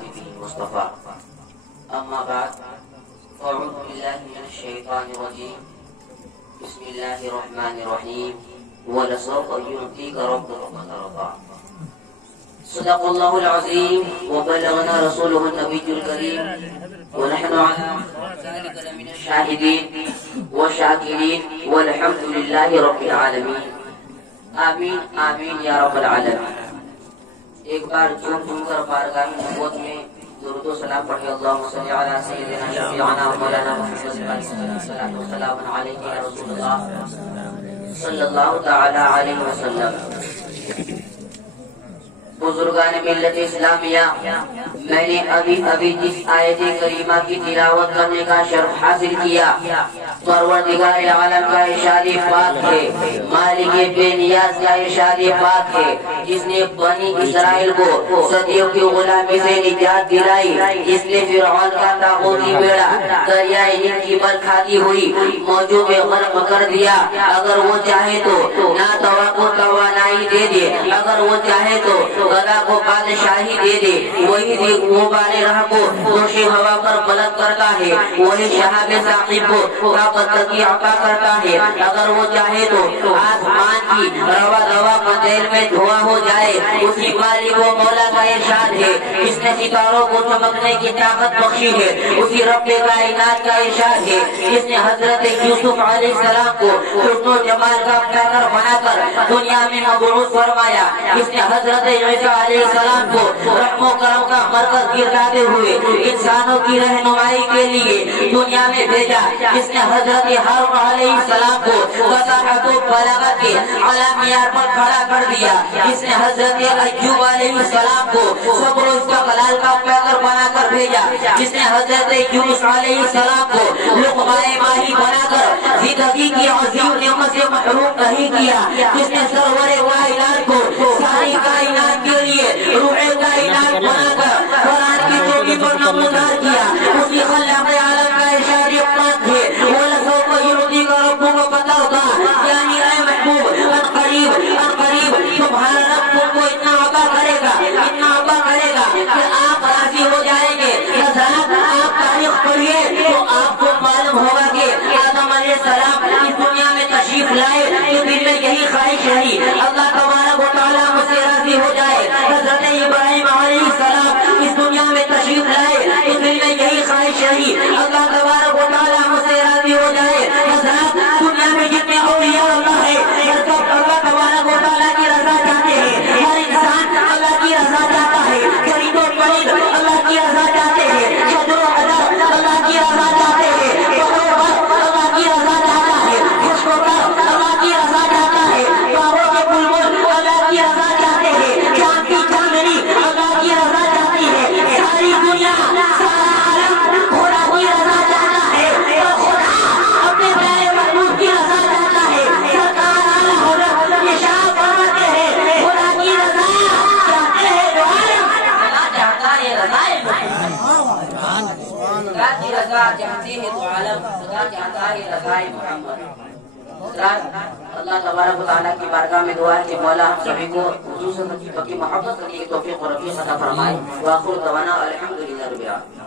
حبيبه المصطفى. أما بعد، أعوذ بالله من الشيطان الرجيم. بسم الله الرحمن الرحيم. ولسوف يعطيك ربك فترضى. صدق الله العظيم وبلغنا رسوله النبي الكريم، ونحن على ذلك لمن الشاهدين والشاكرين، والحمد لله رب العالمين. آمین آمین یا رب العالمین. ایک بار جھوم جھوم کر بارگاہ نبوت میں درود و سلام پڑھے. اللہم صلی علی سیدنا شفیعنا مولانا محمد صلی اللہ علیہ یا رسول اللہ صلی اللہ تعالی علیہ وسلم. بزرگان ملت اسلامیہ، میں نے ابھی جس آیت کریمہ کی تلاوت کرنے کا شرف حاصل کیا، پروردگار عالم کا ارشاد پاک ہے، مالک بے نیاز کا ارشاد پاک ہے، جس نے بنی اسرائیل کو صدیوں کی غلامی سے نجات دلائی، جس نے فرعون کا طاغوتی بیڑا دریائے ہند کی بل کھاتی ہوئی موجوں میں غرق کر دیا. اگر وہ چاہے تو ناتوا کو توانائی دے دے، اگر وہ چاہے تو گدا کو بادشاہی دے دے. وہی غبار راہ کو جوش ہوا پر بلند کرتا ہے، وہی شہاب ثاقب کو طاقت عطا کرتا ہے. اگر وہ چاہے تو آسمان کی روا دوا مندیل میں دھواں ہو جائے. اسی مالک و مولا کا ارشاد ہے، جس نے ستاروں کو چمکنے کی طاقت بخشی ہے. اسی رب کائنات کا ارشاد ہے، جس نے حضرت یوسف علیہ السلام کو حسن و جمال کا پیکر بنا کر دنیا میں مبعوث فرمایا. جس نے حضرت عیسیٰ علیہ السلام کو رحم و کرم کا مرکز گرداتے ہوئے انسانوں کی رہنمائی کے لیے دنیا میں بھیجا. جس نے حضرت ہارون علیہ السلام کو فصاحت و بلاغت کے اعلی معیار پر کھڑا کر دیا. جس نے حضرت ایوب علیہ السلام کو صبر و استقلال کا پیکر بنا کر بھیجا. جس نے حضرت یونس علیہ السلام کو لقمۂ ماہی بنا کر زندگی کی عظیم نعمت سے محروم نہیں کیا. جس نے سرور کائنات کو ساری کائنات کے لیے روح کائنات بنا کر قرآن کی چوٹی پر نمودار کیا. اسی خالق عالم کا ارشاد پاک ہے، وَلَسَوْفَ يُعْطِيكَ رَبُّكَ فَتَرْضَىٰ. یعنی اے محبوب، ان قریب تمہارا رب تم کو اتنا عطا کرے گا کہ آپ راضی ہو جائیں گے. حضرات، آپ تاریخ پڑھیے تو آپ کو معلوم ہوگا کہ آدم علیہ السلام اس دنیا میں تشریف لائے تو دل میں یہی خواہش رہی، اللہ تبارک و تعالیٰ مجھ سے راضی ہو جائے. حضرت ابراہیم علیہ السلام اس دنیا میں تشریف لائے تو دل میں یہی خواہش رہی، اللہ تبارک و تعالیٰ مجھ سے راضی ہو جائے. حضرات، دنیا میں جتنے اولیاء اللہ ہے سب اللہ تبارک و تعالیٰ کی رضا چاہتے ہیں. ہر انسان اللہ کی رضا چاہتا ہے. قریب و بعید اللہ کی رضا چاہتے ہیں. شجر و حجر اللہ کی رضا چاہتے ہیں. بحر و بحر اللہ کی رضا چاہتا ہے. خشک و تر اللہ کی رضا چاہتا ہے. باغوں کے بلبل اللہ کی رضا چاہتے ہیں. چاند کی چاندنی اللہ کی رضا چاہتی ہے. ساری دنیا، سارا عالم خدا کی رضا چاہتا ہے. اور خدا اپنے پیارے محبوب کی رضا چاہتا ہے. سرکار اعلیٰ حضرت ارشاد فرماتے ہیں، خدا کی رضا چاہتے ہیں جو عالم، خدا چاہتا ہے رضائے محمد. خدا کی رضا چاہتے ہیں تو عالم، خدا چاہتا ہے رضائے محمد. اللہ تبارک و تعالیٰ کی بارگاہ میں دعا ہے کہ مولا ہم سبھی کو حضور صلی اللہ علیہ وسلم کی محبت کرنے کی توفیق و رفیق عطا فرمائے. وآخر دعوانا الحمدللہ رب العالمین.